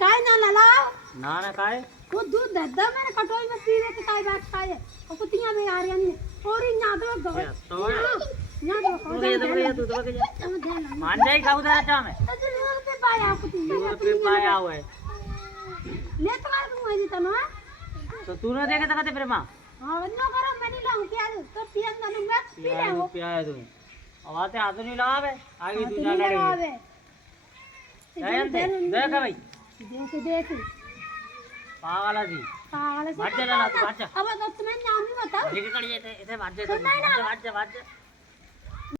काय ना लाओ ना ना काय वो दूध दे दे मैंने कटोरी में पीने के काय बात काय है और कुतियां में आ रही हैं और यहां तो तो यहां तो तू तो के मान जाए का उधर अच्छा में तो दूर पे पाया कुतियां दूर पे पाया हुआ है ले तो मार दूंगा जी तना तो तूने देखे तो कहते फिर मां हां वन्नो करो मैं नहीं लाऊं क्या तो पियन ना मैं पी ले हो पिया है तू अब आते हाथ नहीं लगावे आगे तू जा लगावे लड़ेगी देख भाई देख पागल है पागल से भाग जा ना तू भाग जा अब तो तुम्हें नाम नहीं बता ठीक कर ये इसे भाग जा सुनना है ना? भाग जा